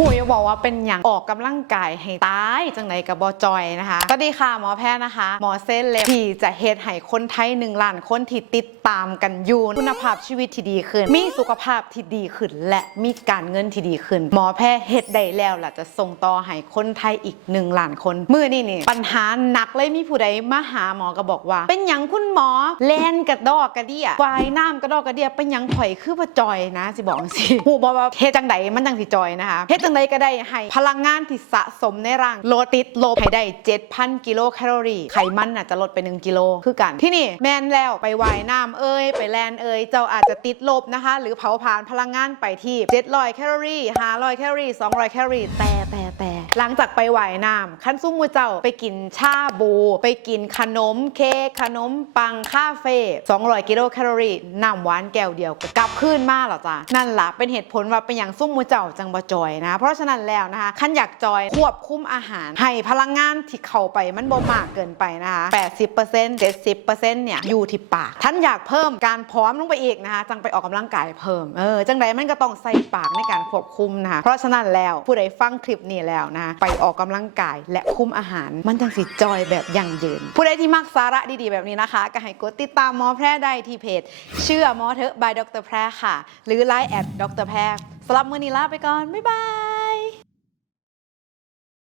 หูยบอกว่าเป็นอย่างออกกำลังกายให้ตายจังไหนกับบอจอยนะคะสวัสดีค่ะหมอแพทย์นะคะ หมอเส้นเล็บที่จะเฮ็ดให้คนไทยหนึ่งล้านคนที่ติดตามกันอยู่คุณภาพชีวิตที่ดีขึ้น มีสุขภาพที่ดีขึ้น และมีการเงินที่ดีขึ้น หมอแพทย์เฮ็ดได้แล้วล่ะจะส่งต่อให้คนไทยอีกหนึ่งล้านคนมือนี่นี่ปัญหาหนักเลยมีผู้ใดมาหาหมอก็บอกว่า เป็นหยังคุณหมอแลนกระดอกกระเดียวายน้ำกระดอกกระเดียเป็นหยังข่อยคือว่จอยนะสิบอกสิหูบอกว่าเฮ็ดจังใดมันจังสิจอยนะคะเฮ็ดจังใดก็ได้ให้พลังงานที่สะสมในร่างโลดติดลบให้ได้ 7,000 กิโลแคลอรี่ ไขมันน่ะจะลดไป 1 กิโล คือกัน ที่นี่แมนแล้วไปว่ายน้ำเอ้ย ไปแลนเอ้ย เจ้าอาจจะติดลบนะคะ หรือเผาผลาญพลังงานไปที่ 700 แคลอรี่ 500 แคลอรี่ 200 แคลอรี่ แต่แต่แต่ หลังจากไปว่ายน้ำขั้นซุ้มมือเจ้าไปกินชาบู ไปกินขนมเค้กขนมปังคาเฟ่200 กิโลแคลอรี่น้ำหวานแก้วเดียวก็กลับคืนมากหรอจ้ะนั่นล่ะเป็นเหตุผลว่าเป็นอย่างซุ้มมือเจ้าจังบ่จอยนะ เพราะฉะนั้นแล้วนะคะขั้นอยากจอยควบคุมอาหาร ให้พลังงานที่เข้าไปมันบ่มากเกินไปนะคะ80% 70%เนี่ยอยู่ที่ปากท่านอยากเพิ่มการพร้อมลงไปอีกนะคะจังไปออกกำลังกายเพิ่มเออจังใดมันก็ต้องใส่ปากในการควบคุมนะคะเพราะฉะนั้นแล้วผู้ใดฟังคลิปนี้แล้วนะะไปออกกำลังกาย และคุมอาหาร มันจังสิจอยแบบยั่งยืน ผู้ใดที่มักสาระดีๆแบบนี้นะคะ ก็ให้กดติดตามหมอแพร่ได้ที่เพจ เชื่อหมอเถอะ by ดรแพร่ค่ะ หรือไลน์แอดดรแพร่สำหรับมือนี้ลาไปก่อน บ๊ายบาย